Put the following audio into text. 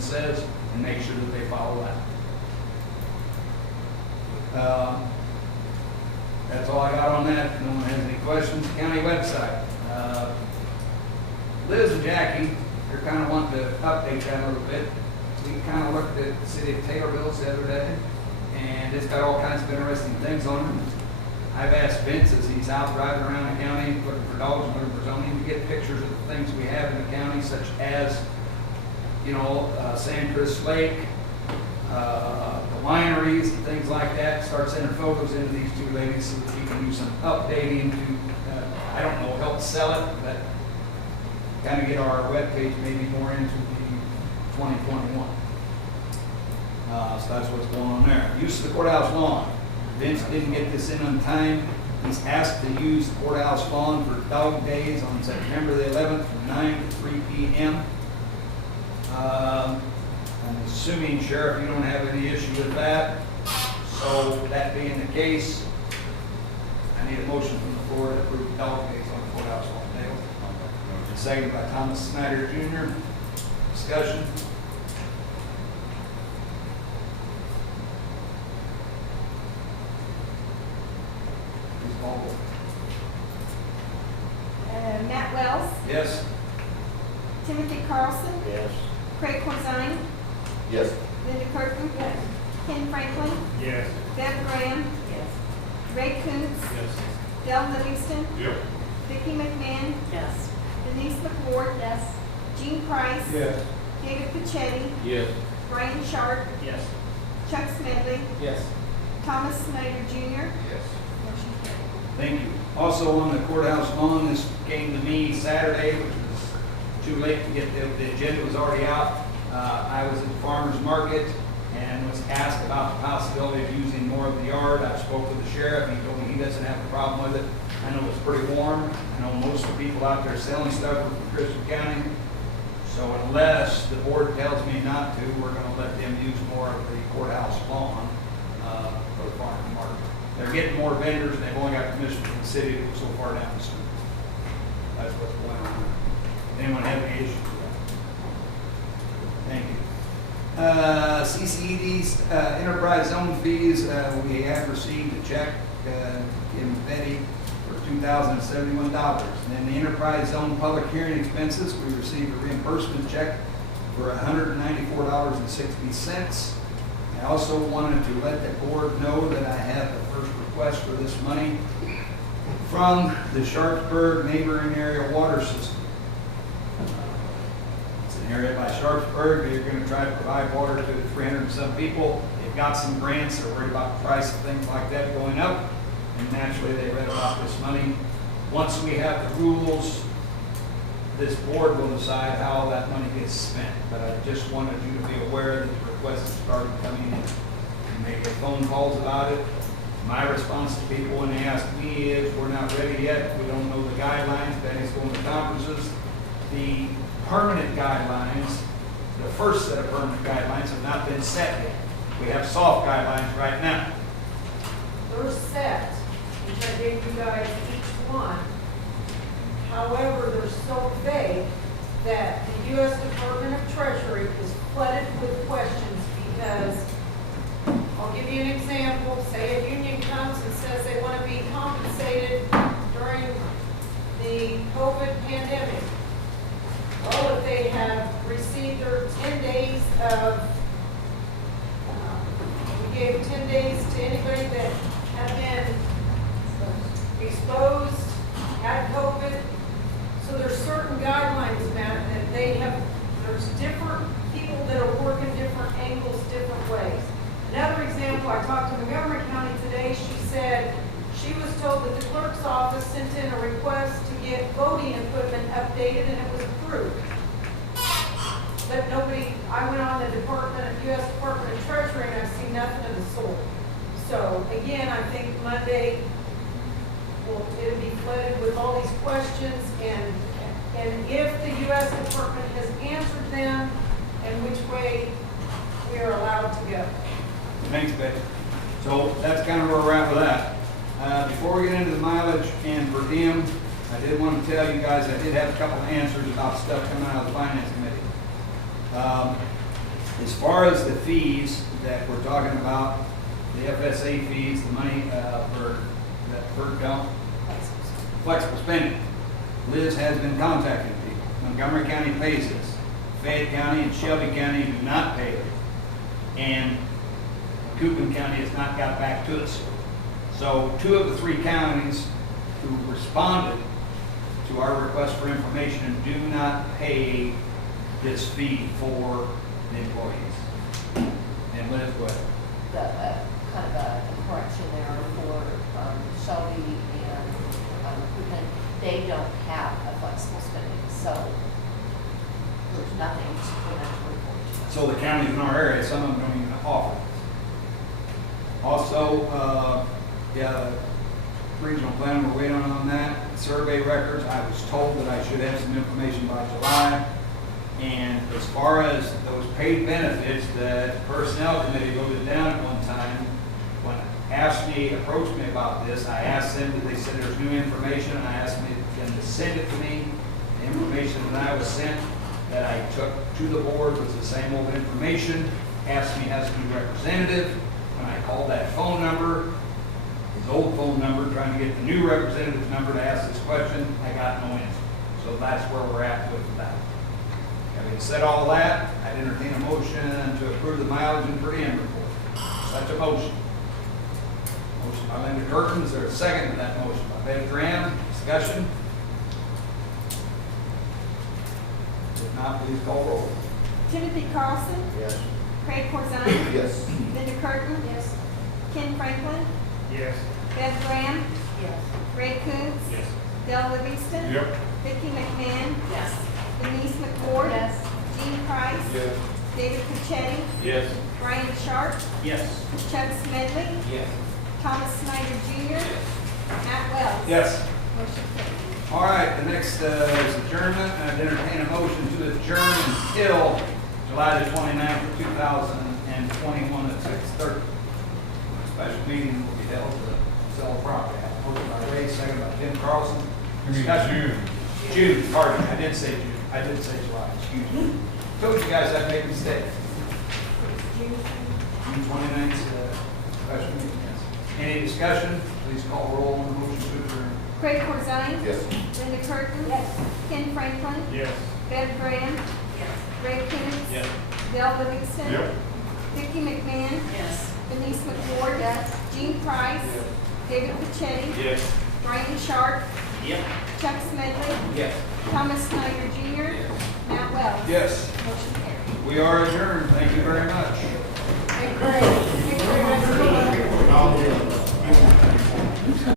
ordinance says and make sure that they follow that. That's all I got on that. If no one has any questions, county website. Liz and Jackie, they're kind of wanting to update that a little bit. We kind of looked at the city of Taylorville the other day, and it's got all kinds of interesting things on it. I've asked Vince as he's out driving around the county looking for dogs and looking for zoning to get pictures of the things we have in the county, such as, you know, Sandcrest Lake, the wineries and things like that. Start sending photos into these two ladies so that we can do some updating to, I don't know, help sell it, but kind of get our webpage maybe more into the 2021. So that's what's going on there. Use of the courthouse lawn. Vince didn't get this in on time. He's asked to use the courthouse lawn for dog days on September the 11th from 9 to 3 p.m. I'm assuming, Sheriff, you don't have any issue with that. So that being the case, I need a motion from the floor to approve dog days on the courthouse lawn. Dale? Seconded by Thomas Snyder Jr. Discussion. Matt Wells. Yes. Timothy Carlson. Yes. Craig Corzine. Yes. Linda Kirkland. Yes. Ken Franklin. Yes. Deb Graham. Yes. Ray Coontz. Yes. Del Livingston. Yep. Vicki McMahon. Yes. Denise McWard. Yes. Gene Price. Yes. David Pachetti. Yes. Brian Sharp. Yes. Chuck Smedley. Yes. Thomas Snyder Jr. Yes. Motion carried. Thank you. Also on the courthouse lawn, this came to me Saturday, which was too late to get the agenda was already out. I was at the farmer's market and was asked about the possibility of using more of the yard. I spoke with the sheriff. He told me he doesn't have a problem with it. I know it's pretty warm. I know most of the people out there selling stuff are from Christian County. So unless the board tells me not to, we're going to let them use more of the courthouse lawn for the farmer's market. They're getting more vendors, and they've only got permission from the city to go so far down the street. That's what's going on. Anyone have any issues with that? Thank you. CCED's enterprise zone fees, we have received a check in Betty for $2,071. And then the enterprise zone public hearing expenses, we received a reimbursement check for $194.60. I also wanted to let the board know that I have the first request for this money from the Sharpsburg neighboring area water system. It's an area by Sharpsburg. They're going to try to provide water to 300 and some people. They've got some grants. They're worried about the price of things like that going up. And naturally, they read about this money. Once we have the rules, this board will decide how that money gets spent. But I just wanted you to be aware that the requests have started coming in. You may get phone calls about it. My response to people when they ask me is, we're not ready yet. We don't know the guidelines. Betty's going to conferences. The permanent guidelines, the first set of permanent guidelines have not been set yet. We have soft guidelines right now. They're set, which I gave you guys each one. However, they're so vague that the U.S. Department of Treasury is flooded with questions because, I'll give you an example. Say a union comes and says they want to be compensated during the COVID pandemic. Well, if they have received their 10 days of, we gave 10 days to anybody that had been exposed, had COVID. So there's certain guidelines, Matt, that they have, there's different people that are working different angles, different ways. Another example, I talked to Montgomery County today. She said she was told that the clerk's office sent in a request to get voting equipment updated and it was approved. But nobody, I went on the U.S. Department of Treasury and I've seen nothing of the sort. So again, I think Monday, it'll be flooded with all these questions, and if the U.S. Department has answered them, and which way we are allowed to go. Thanks, Betty. So that's kind of where we're at with that. Before we get into the mileage and per diem, I did want to tell you guys I did have a couple of answers about stuff coming out of the Finance Committee. As far as the fees that we're talking about, the FSA fees, the money for that per dump, flexible spending, Liz has been contacting people. Montgomery County pays this. Fayette County and Shelby County do not pay it. And Coupon County has not got back to us. So 2 of the 3 counties who responded to our request for information do not pay this fee for the employees. And Liz, go ahead. Kind of a correction there for Shelby and Coupon. They don't have a flexible spending, so there's nothing for them to report to. So the counties in our area, some of them don't even offer it. Also, regional plan, we're waiting on that. Survey records, I was told that I should have some information by July. And as far as those paid benefits, the personnel committee voted down at one time. When AFSCME approached me about this, I asked them, that they said there's new information, and I asked them to send it to me. The information that I was sent, that I took to the board, was the same old information. AFSCME has a new representative. When I called that phone number, his old phone number, trying to get the new representative's number to ask this question, I got no answer. So that's where we're at with that. Having said all that, I'd entertain a motion to approve the mileage and per diem report. Such a motion. Motion by Linda Curtin, is there a second to that motion? By Betty Graham, discussion? If not, please call roll. Timothy Carlson, Yes. Craig Corzine, Yes. Linda Curtin, Yes. Ken Franklin, Yes. Bev Graham, Yes. Ray Coons, Yes. Del Livingston, Yep. Vicki McMahon, Yes. Denise McWard, Yes. Jean Price, Yes. David Pichetti, Yes. Brian Sharp, Yes. Chuck Smedley, Yes. Thomas Snyder Jr., Matt Wells. Yes. Motion carried. All right, the next is adjournment, and I'd entertain a motion to adjourn until July the 29th, 2021 at 6:30. Special meeting will be held to sell property. Motion by Ray, second by Tim Carlson. Discussion. June, pardon me, I did say June. I did say July, excuse me. Told you guys I'd make a mistake. June 29th, special meeting, yes. Any discussion? Please call roll on the motion to adjourn. Craig Corzine, Yes. Linda Curtin, Yes. Ken Franklin, Yes. Bev Graham, Yes. Ray Coons, Yes. Del Livingston, Yep. Vicki McMahon, Yes. Denise McWard, Jean Price, David Pichetti, Yes. Brian Sharp, Yep. Chuck Smedley, Yes. Thomas Snyder Jr., Matt Wells. Yes, Motion carried. we are adjourned. Thank you very